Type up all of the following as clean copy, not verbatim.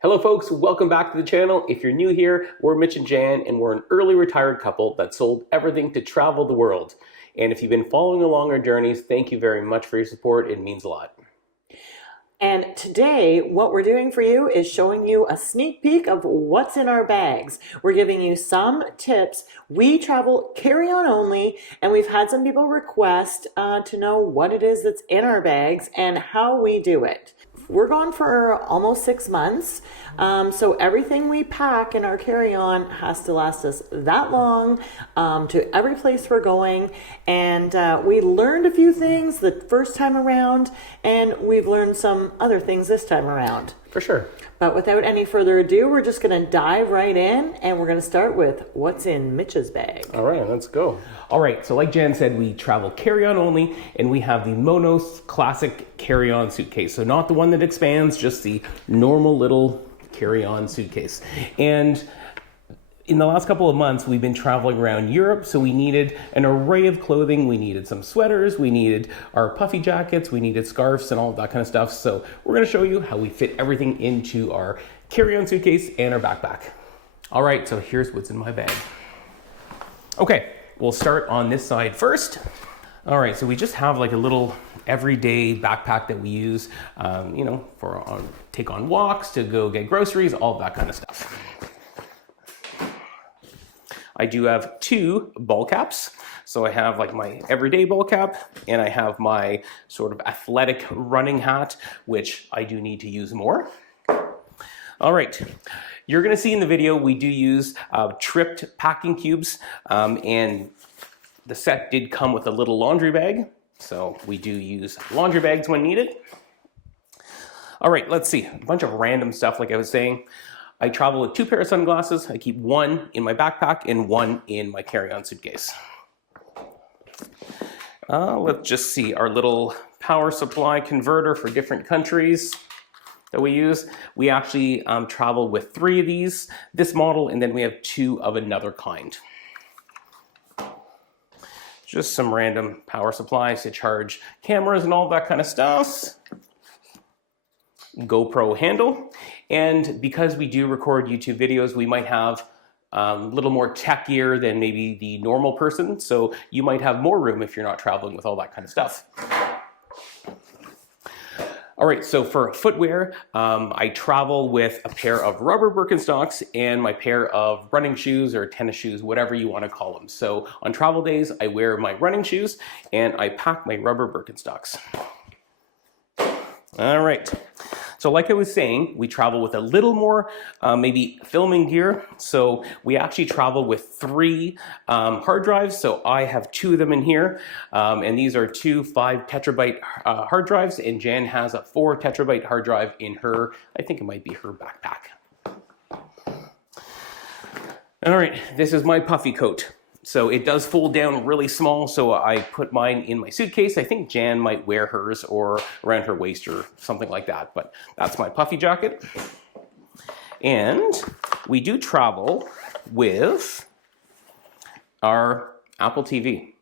Hello folks, welcome back to the channel. If you're new here, we're Mitch and Jan, and we're an early retired couple that sold everything to travel the world. And if you've been following along our journeys, thank you very much for your support. It means a lot. And today, what we're doing for you is showing you a sneak peek of what's in our bags. We're giving you some tips. We travel carry-on only, and we've had some people request to know what it is that's in our bags and how we do it. We're gone for almost 6 months, so everything we pack in our carry-on has to last us that long to every place we're going. And we learned a few things the first time around, and we've learned some other things this time around. For sure. But without any further ado, we're just going to dive right in, and we're going to start with what's in Mitch's bag. All right, let's go. All right, so like Jan said, we travel carry-on only, and we have the Monos Classic carry-on suitcase. So not the one that expands, just the normal little carry-on suitcase. And in the last couple of months, we've been traveling around Europe, so we needed an array of clothing. We needed some sweaters, we needed our puffy jackets, we needed scarves and all of that kind of stuff. So we're gonna show you how we fit everything into our carry-on suitcase and our backpack. All right, so here's what's in my bag. Okay, we'll start on this side first. All right, so we just have like a little everyday backpack that we use, for take on walks, to go get groceries, all of that kind of stuff. I do have 2 ball caps. So I have like my everyday ball cap, and I have my sort of athletic running hat, which I do need to use more. All right, you're gonna see in the video, we do use tripped packing cubes, and the set did come with a little laundry bag. So we do use laundry bags when needed. All right, let's see, a bunch of random stuff like I was saying. I travel with 2 pairs of sunglasses. I keep 1 in my backpack and 1 in my carry-on suitcase. Let's just see our little power supply converter for different countries that we use. We actually travel with 3 of these, this model, and then we have 2 of another kind. Just some random power supplies to charge cameras and all that kind of stuff. GoPro handle, and because we do record YouTube videos, we might have a little more tech gear than maybe the normal person, so you might have more room if you're not traveling with all that kind of stuff. All right, so for footwear, I travel with a pair of rubber Birkenstocks and my pair of running shoes or tennis shoes, whatever you want to call them. So on travel days, I wear my running shoes and I pack my rubber Birkenstocks. All right. So like I was saying, we travel with a little more maybe filming gear. So we actually travel with 3 hard drives. So I have 2 of them in here. And these are 2 5 tetrabyte hard drives. And Jan has a 4 tetrabyte hard drive in her, I think it might be her backpack. All right, this is my puffy coat. So it does fold down really small, so I put mine in my suitcase. I think Jan might wear hers or around her waist or something like that, but that's my puffy jacket. And we do travel with our Apple TV.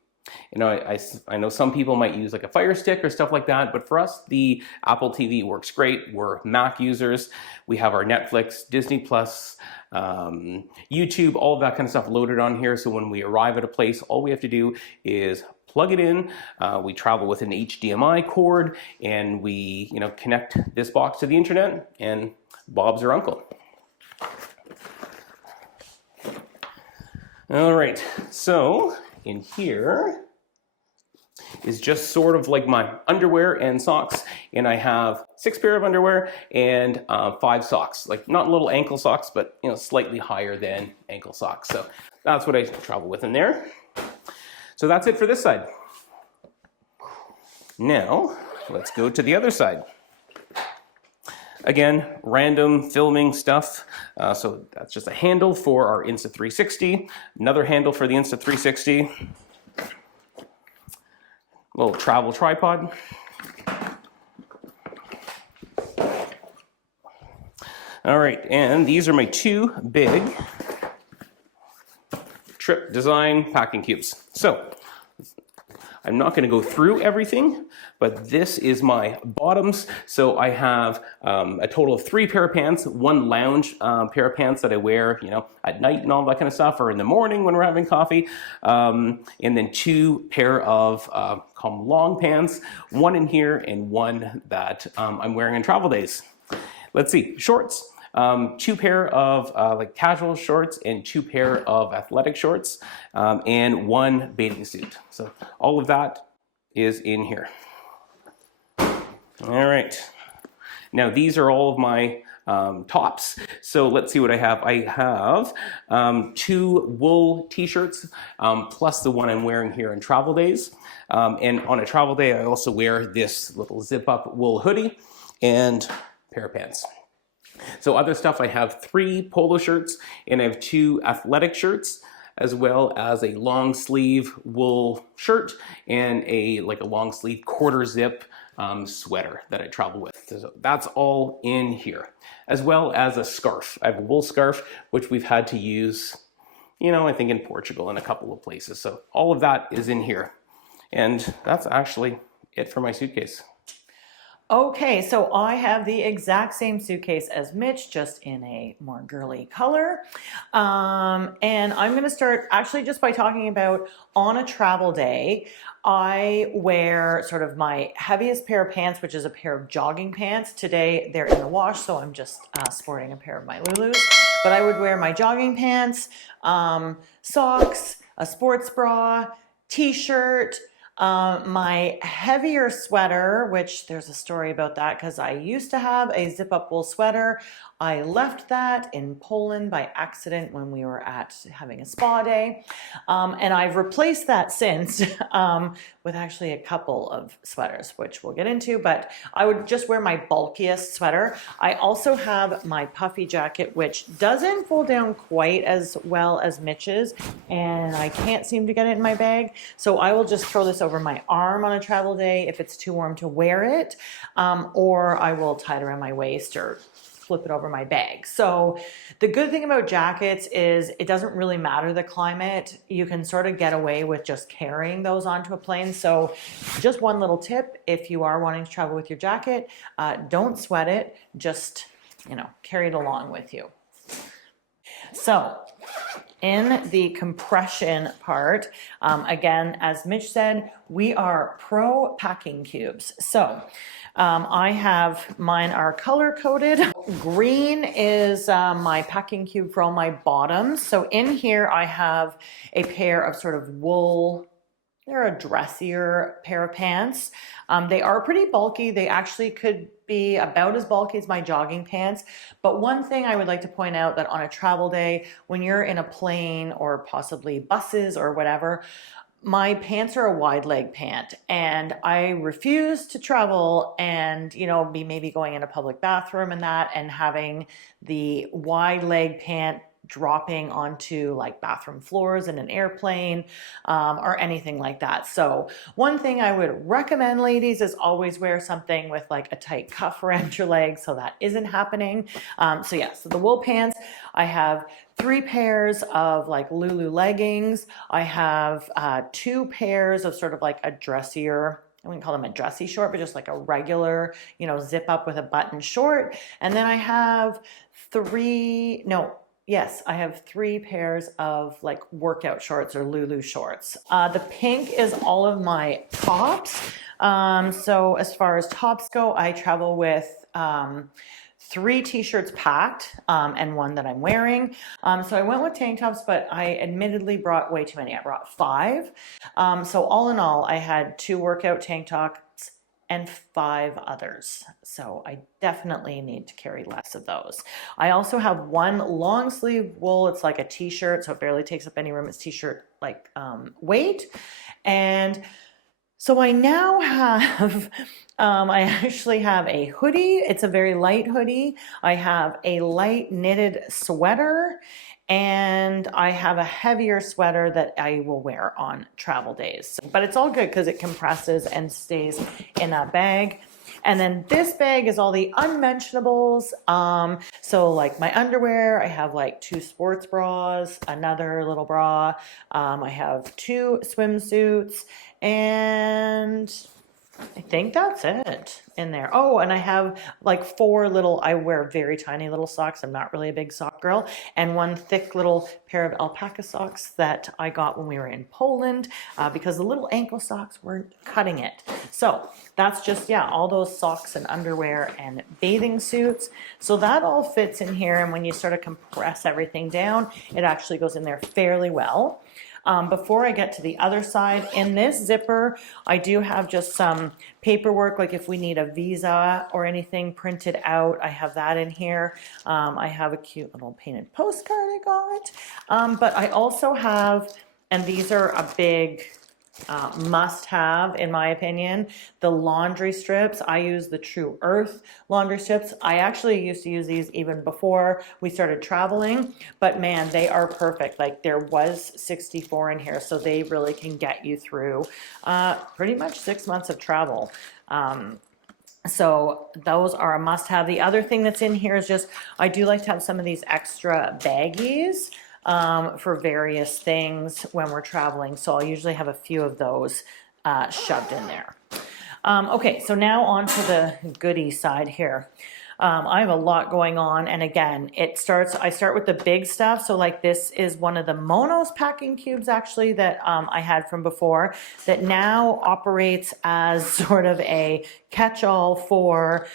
You know, I know some people might use like a Fire Stick or stuff like that, but for us, the Apple TV works great. We're Mac users. We have our Netflix, Disney Plus, YouTube, all of that kind of stuff loaded on here. So when we arrive at a place, all we have to do is plug it in. We travel with an HDMI cord, and we, connect this box to the internet, and Bob's our uncle. All right, so in here is just sort of like my underwear and socks, and I have 6 pair of underwear and 5 socks, like not little ankle socks, but slightly higher than ankle socks. So that's what I travel with in there. So that's it for this side. Now let's go to the other side. Again, random filming stuff. So that's just a handle for our Insta360, another handle for the Insta360, little travel tripod. All right, and these are my 2 big Trip Design packing cubes. So I'm not going to go through everything, but this is my bottoms. So I have a total of 3 pair of pants, 1 lounge pair of pants that I wear, you know, at night and all that kind of stuff, or in the morning when we're having coffee, and then 2 pair of call them long pants, 1 in here and 1 that I'm wearing on travel days. Let's see, shorts. 2 pair of like casual shorts and 2 pair of athletic shorts, and 1 bathing suit. So all of that is in here. All right. Now these are all of my tops. So let's see what I have. I have 2 wool t-shirts, plus the one I'm wearing here on travel days. And on a travel day, I also wear this little zip up wool hoodie and pair of pants. So other stuff, I have 3 polo shirts and I have 2 athletic shirts, as well as a long sleeve wool shirt and a long sleeve quarter zip sweater that I travel with. So that's all in here, as well as a scarf. I have a wool scarf, which we've had to use, you know, I think in Portugal and a couple of places. So all of that is in here. And that's actually it for my suitcase. Okay, so I have the exact same suitcase as Mitch, just in a more girly color. And I'm going to start actually just by talking about on a travel day, I wear sort of my heaviest pair of pants, which is a pair of jogging pants. Today they're in the wash, so I'm just sporting a pair of my Lulus. But I would wear my jogging pants, socks, a sports bra, t-shirt, my heavier sweater, which there's a story about that because I used to have a zip up wool sweater. I left that in Poland by accident when we were having a spa day. And I've replaced that since with actually a couple of sweaters, which we'll get into, but I would just wear my bulkiest sweater. I also have my puffy jacket, which doesn't fold down quite as well as Mitch's, and I can't seem to get it in my bag. So I will just throw this over my arm on a travel day if it's too warm to wear it, or I will tie it around my waist or flip it over my bag. So the good thing about jackets is it doesn't really matter the climate. You can sort of get away with just carrying those onto a plane. So just one little tip, if you are wanting to travel with your jacket, don't sweat it, just, you know, carry it along with you. So in the compression part, again, as Mitch said, we are pro packing cubes. So I have, mine are color coded. Green is my packing cube for all my bottoms. So in here I have a pair of sort of wool, they're a dressier pair of pants. They are pretty bulky. They actually could be about as bulky as my jogging pants. But one thing I would like to point out that on a travel day, when you're in a plane or possibly buses or whatever, my pants are a wide leg pant and I refuse to travel and, you know, be maybe going in a public bathroom and that and having the wide leg pant dropping onto like bathroom floors in an airplane or anything like that. So one thing I would recommend, ladies, is always wear something with like a tight cuff around your leg so that isn't happening. So the wool pants, I have 3 pairs of like Lulu leggings. I have 2 pairs of sort of like a dressier, I wouldn't call them a dressy short, but just like a regular, you know, zip up with a button short. And then I have 3 pairs of like workout shorts or Lulu shorts. The pink is all of my tops. So as far as tops go, I travel with 3 t-shirts packed and 1 that I'm wearing. So I went with tank tops, but I admittedly brought way too many. I brought 5. So all in all, I had 2 workout tank tops and 5 others. So I definitely need to carry less of those. I also have 1 long sleeve wool. It's like a t-shirt, so it barely takes up any room. It's t-shirt like weight. And so I now have, I actually have a hoodie. It's a very light hoodie. I have a light knitted sweater, and I have a heavier sweater that I will wear on travel days. But it's all good because it compresses and stays in that bag. And then this bag is all the unmentionables. So like my underwear, I have like 2 sports bras, another little bra. I have 2 swimsuits, and I think that's it in there. Oh, and I have like 4 little, I wear very tiny little socks. I'm not really a big sock girl. And 1 thick little pair of alpaca socks that I got when we were in Poland because the little ankle socks weren't cutting it. So that's just, yeah, all those socks and underwear and bathing suits. So that all fits in here. And when you sort of compress everything down, it actually goes in there fairly well. Before I get to the other side, in this zipper, I do have just some paperwork, like if we need a visa or anything printed out, I have that in here. I have a cute little painted postcard I got. But I also have, and these are a big must have in my opinion, the laundry strips. I use the True Earth laundry strips. I actually used to use these even before we started traveling, but man, they are perfect. Like there was 64 in here, so they really can get you through pretty much 6 months of travel. So those are a must have. The other thing that's in here is just, I do like to have some of these extra baggies for various things when we're traveling. So I'll usually have a few of those shoved in there. Okay, so now on to the goodie side here. I have a lot going on, and again, I start with the big stuff. So like this is one of the Monos packing cubes actually that I had from before that now operates as sort of a catch-all for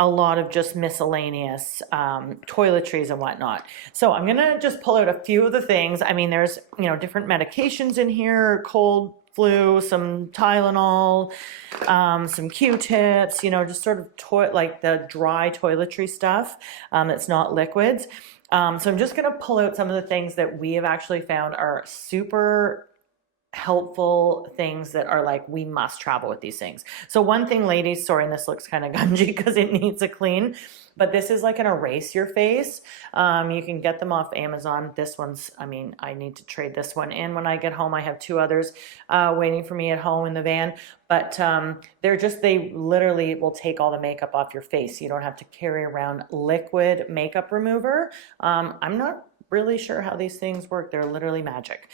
a lot of just miscellaneous toiletries and whatnot. So I'm gonna just pull out a few of the things. I mean, there's, you know, different medications in here, cold, flu, some Tylenol, some Q-tips, you know, just sort of like the dry toiletry stuff that's not liquids. So I'm just gonna pull out some of the things that we have actually found are super helpful things that are like, we must travel with these things. So one thing, ladies, sorry, and this looks kind of gungy because it needs a clean, but this is like an erase your face. You can get them off Amazon. This one's, I mean, I need to trade this one in when I get home. I have 2 others waiting for me at home in the van, but they literally will take all the makeup off your face. You don't have to carry around liquid makeup remover. I'm not really sure how these things work. They're literally magic.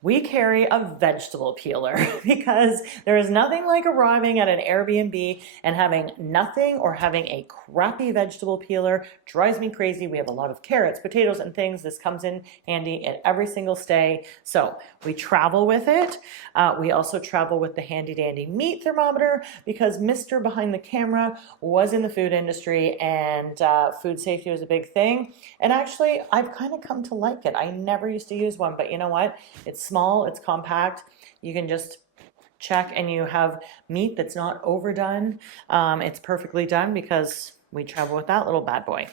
We carry a vegetable peeler because there is nothing like arriving at an Airbnb and having nothing or having a crappy vegetable peeler. Drives me crazy. We have a lot of carrots, potatoes, and things. This comes in handy at every single stay. So we travel with it. We also travel with the handy dandy meat thermometer because Mr. Behind the Camera was in the food industry and food safety was a big thing. And actually, I've kind of come to like it. I never used to use one, but you know what? It's small, it's compact. You can just check and you have meat that's not overdone. It's perfectly done because we travel with that little bad boy.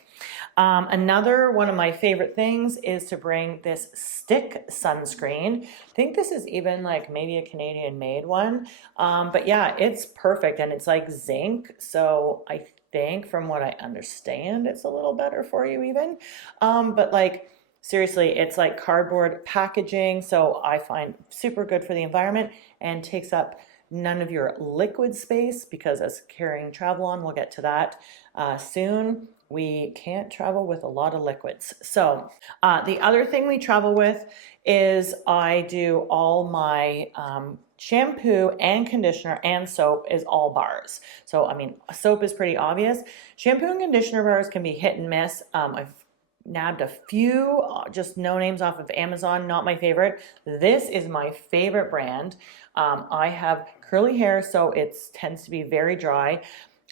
Another one of my favorite things is to bring this stick sunscreen. I think this is even like maybe a Canadian made one. But yeah, it's perfect and it's like zinc. So I think from what I understand, it's a little better for you even. But like, seriously, it's like cardboard packaging, so I find super good for the environment and takes up none of your liquid space because as carrying travel on, we'll get to that soon. We can't travel with a lot of liquids. So the other thing we travel with is I do all my shampoo and conditioner and soap is all bars. So, I mean, soap is pretty obvious. Shampoo and conditioner bars can be hit and miss. I've nabbed a few, just no names off of Amazon, not my favorite. This is my favorite brand. I have curly hair, so it tends to be very dry.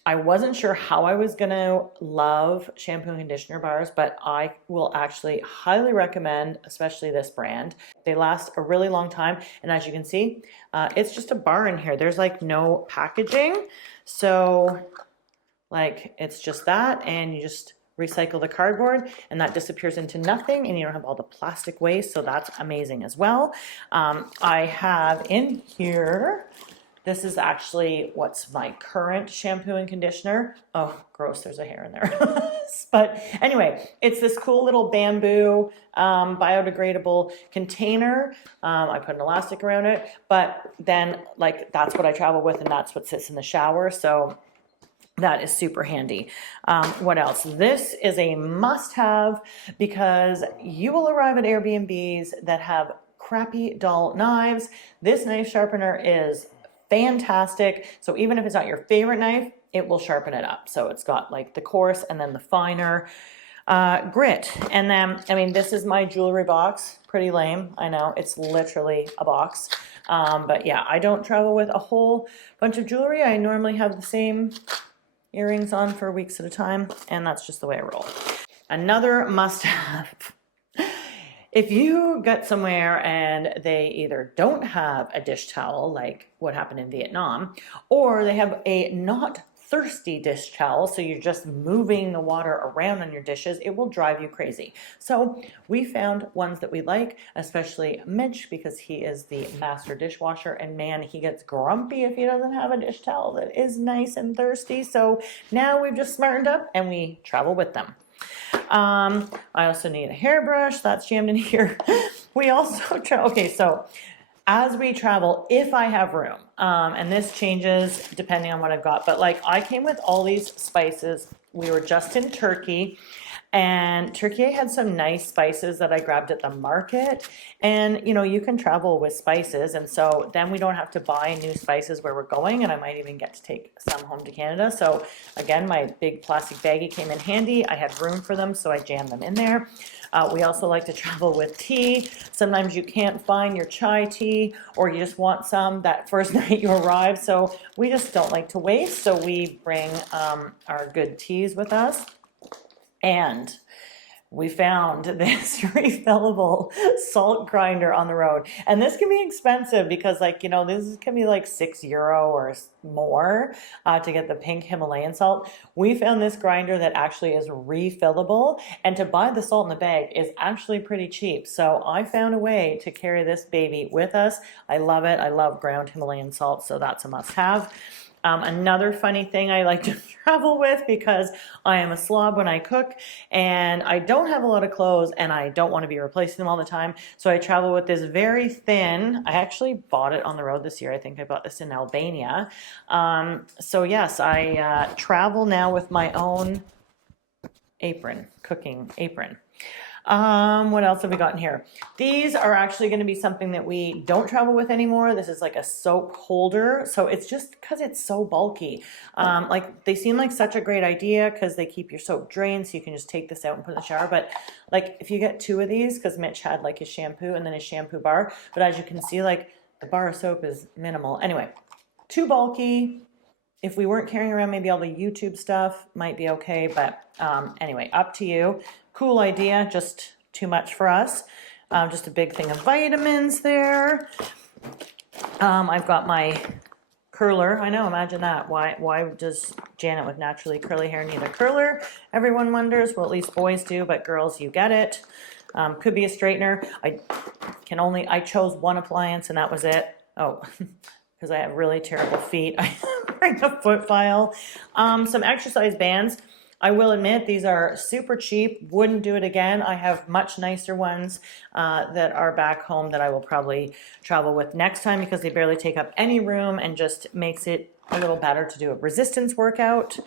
I wasn't sure how I was gonna love shampoo and conditioner bars, but I will actually highly recommend, especially this brand. They last a really long time, and as you can see, it's just a bar in here. There's like no packaging, so like it's just that, and you just recycle the cardboard and that disappears into nothing and you don't have all the plastic waste, so that's amazing as well. I have in here This is actually what's my current shampoo and conditioner. Oh, gross, there's a hair in there. But anyway, it's this cool little bamboo biodegradable container. I put an elastic around it, but then like that's what I travel with, and that's what sits in the shower. So that is super handy. What else? This is a must-have because you will arrive at Airbnbs that have crappy dull knives. This knife sharpener is fantastic. So even if it's not your favorite knife, it will sharpen it up. So it's got like the coarse and then the finer grit. And then, I mean, this is my jewelry box. Pretty lame, I know. It's literally a box. But yeah, I don't travel with a whole bunch of jewelry. I normally have the same earrings on for weeks at a time, and that's just the way I roll. Another must-have. If you get somewhere and they either don't have a dish towel, like what happened in Vietnam, or they have a not thirsty dish towel, so you're just moving the water around on your dishes, it will drive you crazy. So we found ones that we like, especially Mitch, because he is the master dishwasher, and man, he gets grumpy if he doesn't have a dish towel that is nice and thirsty. So now we've just smartened up and we travel with them. I also need a hairbrush that's jammed in here. We also okay, so as we travel, if I have room, and this changes depending on what I've got, but like I came with all these spices. We were just in Turkey, and Turkey had some nice spices that I grabbed at the market. And you know, you can travel with spices, and so then we don't have to buy new spices where we're going, and I might even get to take some home to Canada. So again, my big plastic baggie came in handy. I had room for them, so I jammed them in there. We also like to travel with tea. Sometimes you can't find your chai tea, or you just want some that first night you arrive. So we just don't like to waste. So we bring our good teas with us. And we found this refillable salt grinder on the road. And this can be expensive because, like, you know, this can be like €6 or more to get the pink Himalayan salt. We found this grinder that actually is refillable, and to buy the salt in the bag is actually pretty cheap. So I found a way to carry this baby with us. I love it. I love ground Himalayan salt, so that's a must-have. Another funny thing I like to travel with, because I am a slob when I cook and I don't have a lot of clothes and I don't want to be replacing them all the time. So I travel with this very thin, I actually bought it on the road this year. I think I bought this in Albania. So yes, I travel now with my own apron, cooking apron. What else have we got in here? These are actually going to be something that we don't travel with anymore. This is like a soap holder. So it's just because it's so bulky. Like they seem like such a great idea because they keep your soap drained, so you can just take this out and put it in the shower. But like if you get 2 of these, because Mitch had like his shampoo and then his shampoo bar, but as you can see, like the bar of soap is minimal. Anyway, too bulky. If we weren't carrying around maybe all the YouTube stuff, might be okay. But anyway, up to you. Cool idea, just too much for us. Just a big thing of vitamins there. I've got my curler. I know, imagine that. Why does Janet with naturally curly hair need a curler? Everyone wonders. Well, at least boys do, but girls, you get it. Could be a straightener. I chose one appliance and that was it. Oh, because I have really terrible feet. I bring a foot file. Some exercise bands. I will admit these are super cheap. Wouldn't do it again. I have much nicer ones that are back home that I will probably travel with next time because they barely take up any room and just makes it a little better to do a resistance workout.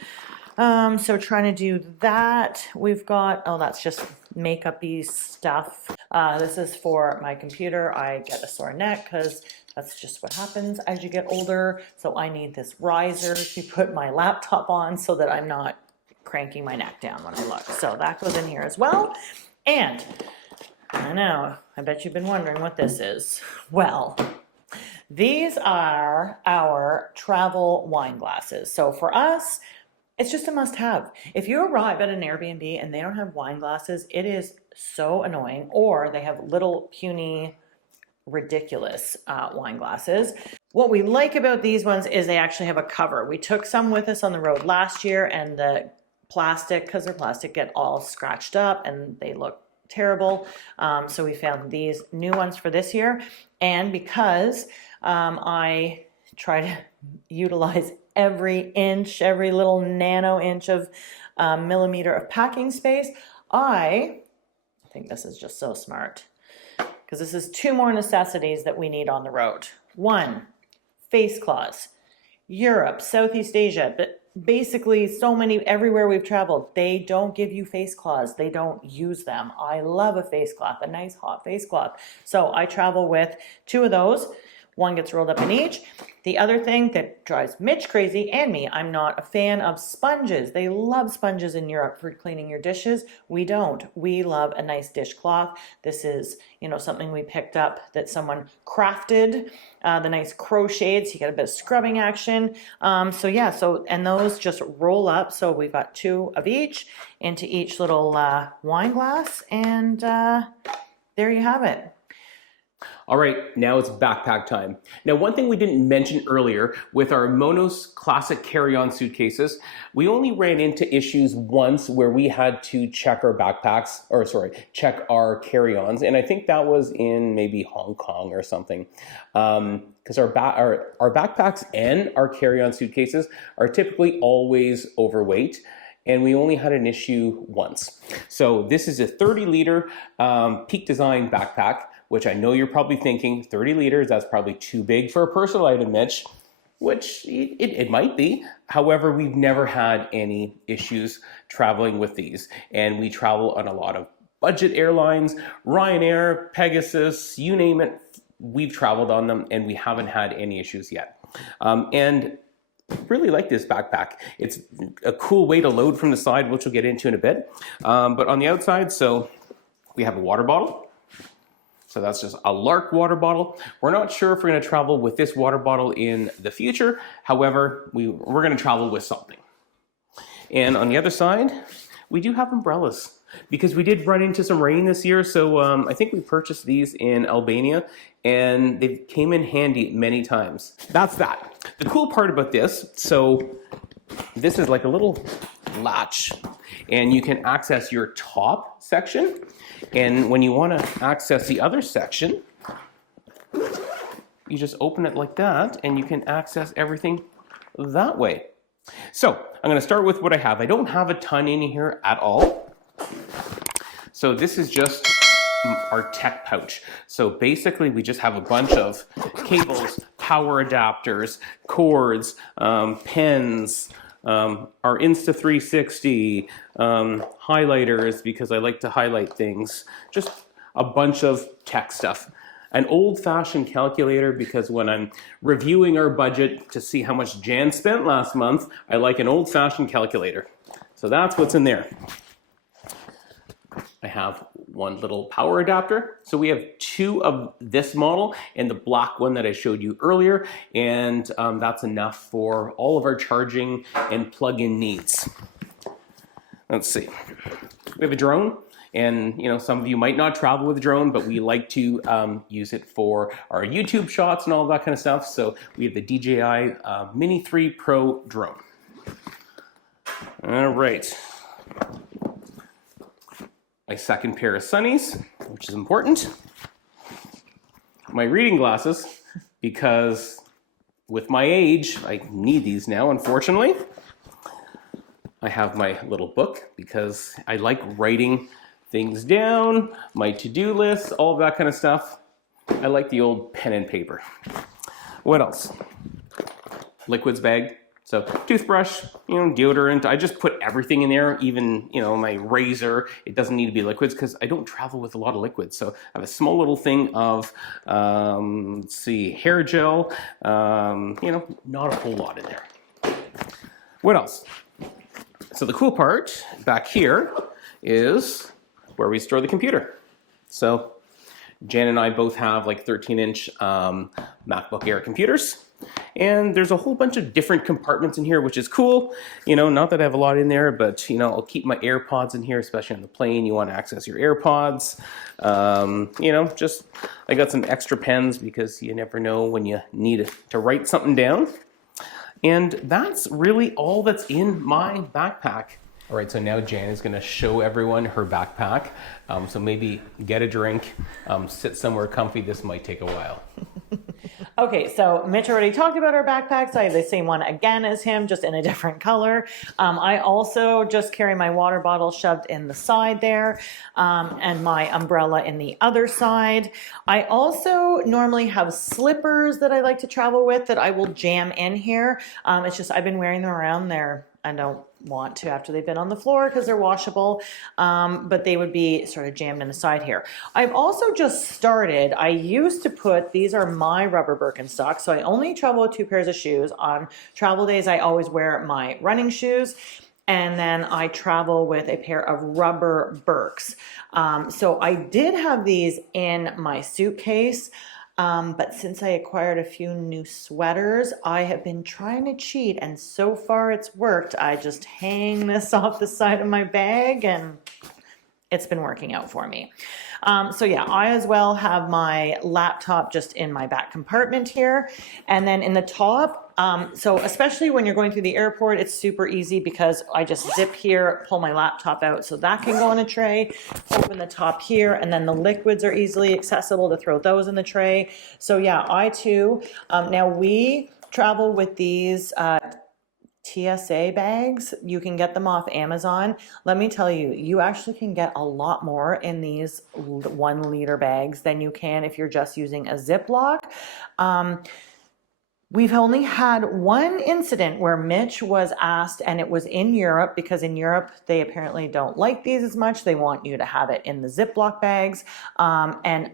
So trying to do that. We've got, oh, that's just makeup-y stuff. This is for my computer. I get a sore neck because that's just what happens as you get older. So I need this riser to put my laptop on so that I'm not cranking my neck down when I look. So that goes in here as well. And I know, I bet you've been wondering what this is. Well, these are our travel wine glasses. So for us, it's just a must-have. If you arrive at an Airbnb and they don't have wine glasses, it is so annoying. Or they have little puny, ridiculous wine glasses. What we like about these ones is they actually have a cover. We took some with us on the road last year, and the plastic, because they're plastic, get all scratched up and they look terrible. So we found these new ones for this year. And because I try to utilize every inch, every little nano inch of millimeter of packing space. I think this is just so smart, because this is 2 more necessities that we need on the road. 1, face cloths. Europe, Southeast Asia, but basically so many, everywhere we've traveled, they don't give you face cloths. They don't use them. I love a face cloth, a nice hot face cloth. So I travel with 2 of those. 1 gets rolled up in each. The other thing that drives Mitch crazy and me, I'm not a fan of sponges. They love sponges in Europe for cleaning your dishes. We don't. We love a nice dishcloth. This is, you know, something we picked up that someone crafted, the nice crocheted, so you get a bit of scrubbing action. So yeah, and those just roll up. So we've got 2 of each into each little wine glass, and there you have it. All right, now it's backpack time. Now, one thing we didn't mention earlier with our Monos classic carry-on suitcases, we only ran into issues once where we had to check our backpacks, or sorry, check our carry-ons, and I think that was in maybe Hong Kong or something. Because our backpacks and our carry-on suitcases are typically always overweight, and we only had an issue once. So this is a 30-liter Peak Design backpack, which I know you're probably thinking, 30 liters, that's probably too big for a personal item, Mitch, which it might be. However, we've never had any issues traveling with these. And we travel on a lot of budget airlines, Ryanair, Pegasus, you name it, we've traveled on them and we haven't had any issues yet. And really like this backpack. It's a cool way to load from the side, which we'll get into in a bit. But on the outside, so we have a water bottle. So that's just a Lark water bottle. We're not sure if we're going to travel with this water bottle in the future. However, we're going to travel with something. And on the other side, we do have umbrellas because we did run into some rain this year. So I think we purchased these in Albania and they came in handy many times. That's that. The cool part about this, so this is like a little latch and you can access your top section. And when you want to access the other section, you just open it like that and you can access everything that way. So I'm going to start with what I have. I don't have a ton in here at all. So this is just our tech pouch. So basically we just have a bunch of cables, power adapters, cords, pens, our Insta360, highlighters because I like to highlight things, just a bunch of tech stuff. An old-fashioned calculator because when I'm reviewing our budget to see how much Jan spent last month, I like an old-fashioned calculator. So that's what's in there. I have 1 little power adapter. So we have 2 of this model and the black one that I showed you earlier. And that's enough for all of our charging and plug-in needs. Let's see. We have a drone. And you know, some of you might not travel with a drone, but we like to use it for our YouTube shots and all that kind of stuff. So we have the DJI Mini 3 Pro drone. All right. My second pair of sunnies, which is important. My reading glasses, because with my age, I need these now, unfortunately. I have my little book because I like writing things down, my to-do list, all of that kind of stuff. I like the old pen and paper. What else? Liquids bag. So toothbrush, you know, deodorant. I just put everything in there, even, you know, my razor. It doesn't need to be liquids because I don't travel with a lot of liquids. So I have a small little thing of, let's see, hair gel. You know, not a whole lot in there. What else? So the cool part back here is where we store the computer. So Jan and I both have like 13-inch MacBook Air computers. And there's a whole bunch of different compartments in here, which is cool. You know, not that I have a lot in there, but, you know, I'll keep my AirPods in here, especially on the plane. You want to access your AirPods. You know, just, I got some extra pens because you never know when you need to write something down. And that's really all that's in my backpack. All right, so now Jan is gonna show everyone her backpack. So maybe get a drink, sit somewhere comfy. This might take a while. Okay, so Mitch already talked about our backpacks. I have the same one again as him, just in a different color. I also just carry my water bottle shoved in the side there, and my umbrella in the other side. I also normally have slippers that I like to travel with that I will jam in here. It's just I've been wearing them around there. I don't want to after they've been on the floor because they're washable, but they would be sort of jammed in the side here. I've also just started, I used to put, these are my rubber Birkenstocks, so I only travel with 2 pairs of shoes. On travel days, I always wear my running shoes, and then I travel with a pair of rubber Birks. So I did have these in my suitcase. But since I acquired a few new sweaters, I have been trying to cheat, and so far it's worked. I just hang this off the side of my bag, and it's been working out for me. So yeah, I as well have my laptop just in my back compartment here. And then in the top, so especially when you're going through the airport, it's super easy because I just zip here, pull my laptop out so that can go in a tray, open the top here, and then the liquids are easily accessible to throw those in the tray. So yeah, I too, now we travel with these TSA bags. You can get them off Amazon. Let me tell you, you actually can get a lot more in these 1 liter bags than you can if you're just using a Ziploc. We've only had one incident where Mitch was asked, and it was in Europe, because in Europe they apparently don't like these as much. They want you to have it in the Ziploc bags. And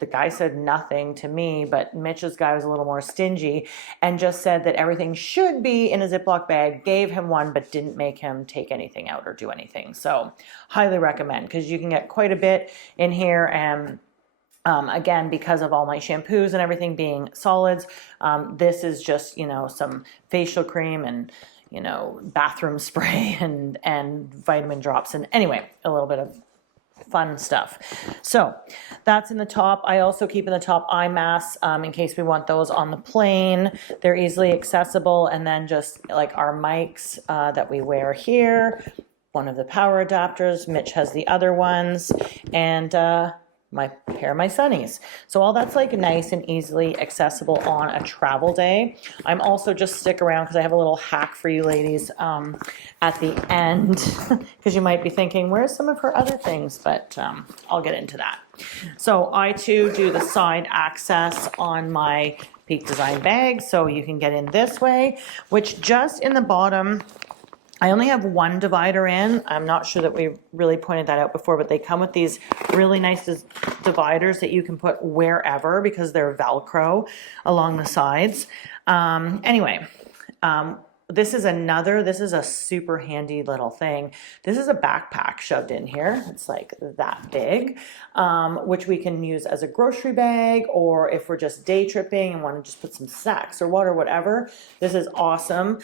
the guy said nothing to me, but Mitch's guy was a little more stingy and just said that everything should be in a Ziploc bag, gave him one, but didn't make him take anything out or do anything. So highly recommend, because you can get quite a bit in here. And again, because of all my shampoos and everything being solids, this is just, some facial cream and, bathroom spray and vitamin drops. And anyway, a little bit of fun stuff. So that's in the top. I also keep in the top eye masks in case we want those on the plane. They're easily accessible. And then just like our mics that we wear here, one of the power adapters. Mitch has the other ones, and my pair of my sunnies. So all that's like nice and easily accessible on a travel day. I'm also just stick around because I have a little hack for you ladies at the end, because you might be thinking, where's some of her other things? But I'll get into that. So I too do the side access on my Peak Design bag, so you can get in this way, which just in the bottom, I only have one divider in. I'm not sure that we really pointed that out before, but they come with these really nice dividers that you can put wherever because they're Velcro along the sides. Anyway, this is a super handy little thing. This is a backpack shoved in here. It's like that big, which we can use as a grocery bag, or if we're just day tripping and want to just put some snacks or water, whatever. This is awesome.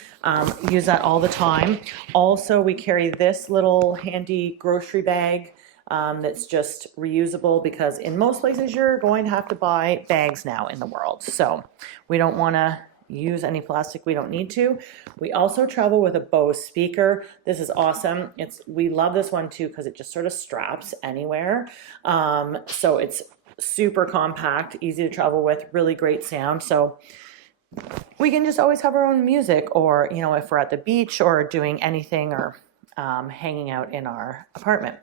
Use that all the time. Also, we carry this little handy grocery bag that's just reusable, because in most places you're going to have to buy bags now in the world. So we don't want to use any plastic we don't need to. We also travel with a Bose speaker. This is awesome. We love this one too because it just sort of straps anywhere. So it's super compact, easy to travel with, really great sound. So we can just always have our own music, or if we're at the beach or doing anything, or hanging out in our apartment.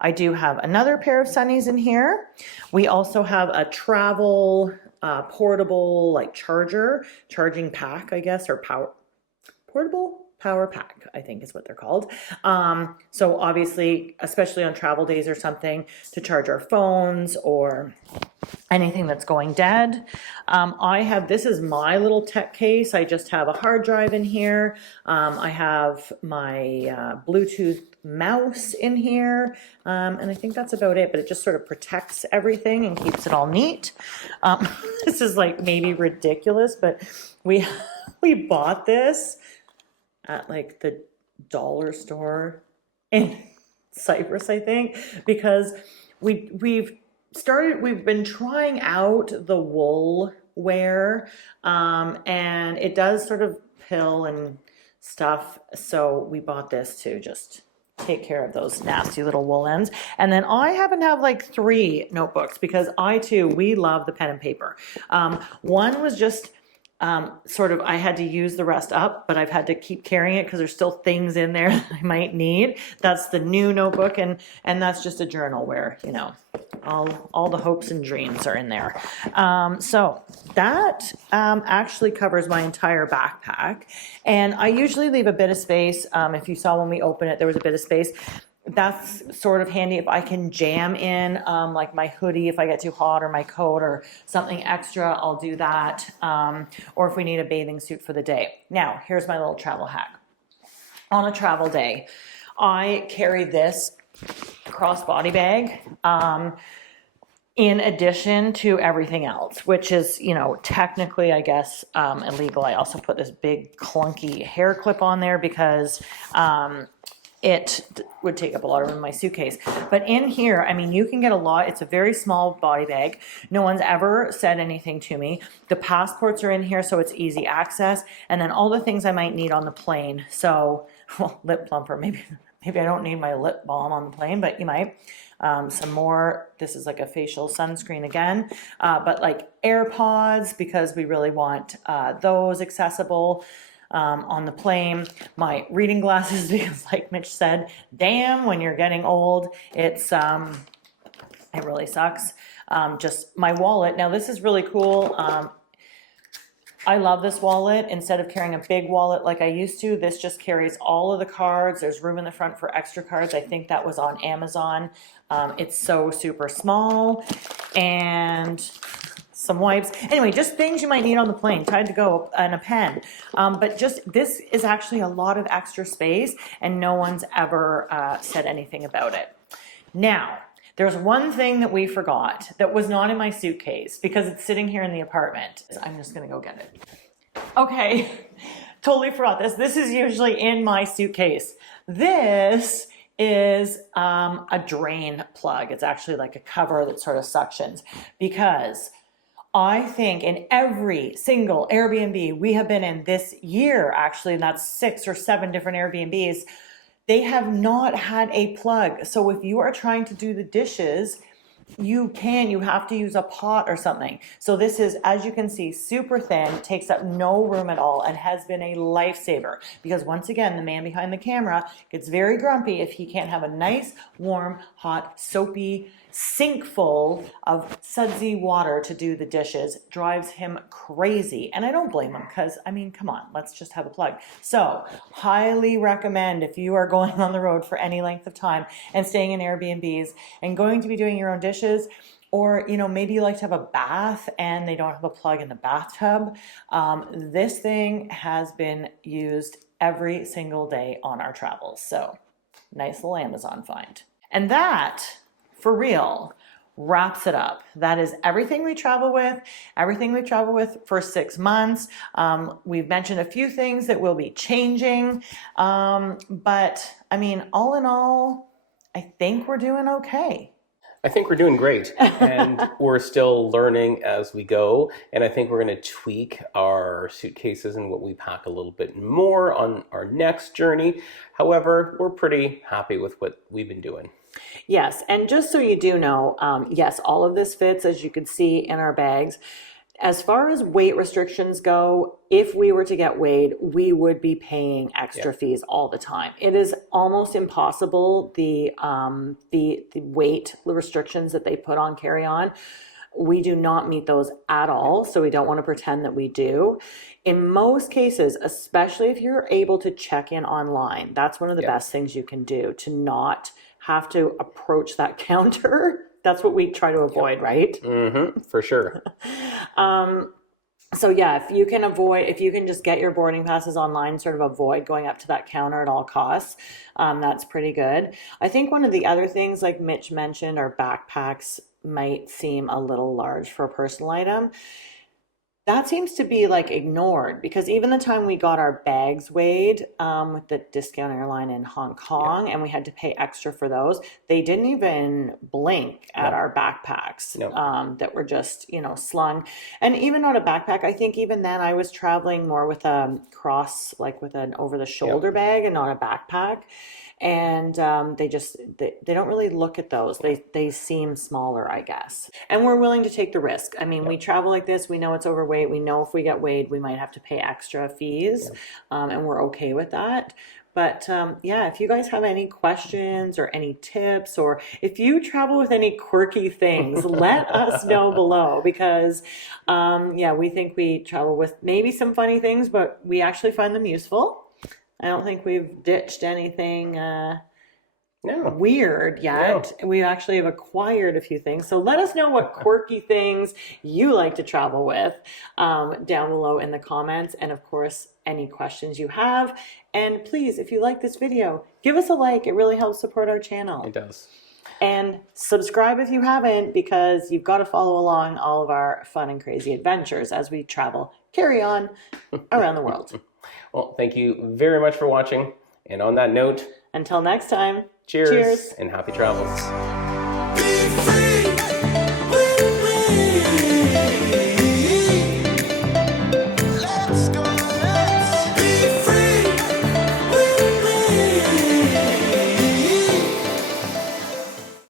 I do have another pair of sunnies in here. We also have a travel portable charging pack, I guess, or portable power pack, I think is what they're called. So obviously, especially on travel days or something, to charge our phones or anything that's going dead. This is my little tech case. I just have a hard drive in here. I have my Bluetooth mouse in here. And I think that's about it, but it just sort of protects everything and keeps it all neat. This is like maybe ridiculous, but we bought this at like the dollar store in Cyprus, I think, because we've been trying out the wool wear, and it does sort of pill and stuff. So we bought this to just take care of those nasty little wool ends. And then I happen to have like 3 notebooks because we love the pen and paper. One was just sort of, I had to use the rest up, but I've had to keep carrying it because there's still things in there that I might need. That's the new notebook, and that's just a journal where, you know, all the hopes and dreams are in there. So that actually covers my entire backpack, and I usually leave a bit of space. If you saw when we opened it, there was a bit of space. That's sort of handy if I can jam in like my hoodie if I get too hot, or my coat or something extra, I'll do that. Or if we need a bathing suit for the day. Now, here's my little travel hack. On a travel day, I carry this crossbody bag in addition to everything else, which is, you know, technically, I guess, illegal. I also put this big clunky hair clip on there because it would take up a lot of room in my suitcase. But in here, I mean, you can get a lot. It's a very small body bag. No one's ever said anything to me. The passports are in here, so it's easy access. And then all the things I might need on the plane. So, well, lip plumper, maybe I don't need my lip balm on the plane, but you might. Some more, this is like a facial sunscreen again, but like AirPods, because we really want those accessible. On the plane, my reading glasses, because like Mitch said, damn, when you're getting old, it really sucks. Just my wallet. Now this is really cool. I love this wallet. Instead of carrying a big wallet like I used to, this just carries all of the cards. There's room in the front for extra cards. I think that was on Amazon. It's so super small, and some wipes. Anyway, just things you might need on the plane, tied to go, and a pen. But just, this is actually a lot of extra space, and no one's ever said anything about it. Now, there's one thing that we forgot that was not in my suitcase because it's sitting here in the apartment. I'm just gonna go get it. Okay, totally forgot this. This is usually in my suitcase. This is a drain plug. It's actually like a cover that sort of suctions, because I think in every single Airbnb we have been in this year, actually, and that's 6 or 7 different Airbnbs, they have not had a plug. So if you are trying to do the dishes, you have to use a pot or something. So this is, as you can see, super thin, takes up no room at all, and has been a lifesaver. Because once again, the man behind the camera gets very grumpy if he can't have a nice, warm, hot, soapy sink full of sudsy water to do the dishes. Drives him crazy. And I don't blame him, because, I mean, come on, let's just have a plug. So, highly recommend, if you are going on the road for any length of time and staying in Airbnbs and going to be doing your own dishes, or, you know, maybe you like to have a bath and they don't have a plug in the bathtub, this thing has been used every single day on our travels. So, nice little Amazon find. And that, for real, wraps it up. That is everything we travel with for 6 months. We've mentioned a few things that will be changing, but I mean, all in all, I think we're doing okay. I think we're doing great, and we're still learning as we go. And I think we're going to tweak our suitcases and what we pack a little bit more on our next journey. However, we're pretty happy with what we've been doing. Yes, and just so you do know, yes, all of this fits, as you can see, in our bags. As far as weight restrictions go, if we were to get weighed, we would be paying extra fees all the time. It is almost impossible, the weight restrictions that they put on carry-on. We do not meet those at all, so we don't want to pretend that we do. In most cases, especially if you're able to check in online, that's one of the best things you can do, to not have to approach that counter. That's what we try to avoid, right? Mm-hmm, for sure. So yeah, if you can just get your boarding passes online, sort of avoid going up to that counter at all costs, that's pretty good. I think one of the other things, like Mitch mentioned, our backpacks might seem a little large for a personal item. That seems to be like ignored, because even the time we got our bags weighed with the discount airline in Hong Kong, and we had to pay extra for those, they didn't even blink at our backpacks that were just, slung. And even not a backpack, I think even then I was traveling more with a cross, like with an over the shoulder bag, and not a backpack. and they don't really look at those. They seem smaller, I guess. And we're willing to take the risk. I mean, we travel like this. We know it's overweight. We know if we get weighed, we might have to pay extra fees, and we're okay with that. But yeah, if you guys have any questions or any tips, or if you travel with any quirky things, let us know below, because yeah, we think we travel with maybe some funny things, but we actually find them useful. I don't think we've ditched anything weird yet. No. We actually have acquired a few things. So let us know what quirky things you like to travel with down below in the comments. And of course, any questions you have. And please, if you like this video, give us a like. It really helps support our channel. It does. And subscribe if you haven't, because you've got to follow along all of our fun and crazy adventures as we travel, carry on around the world. Well, thank you very much for watching. And on that note, until next time, cheers. And happy travels. Be free.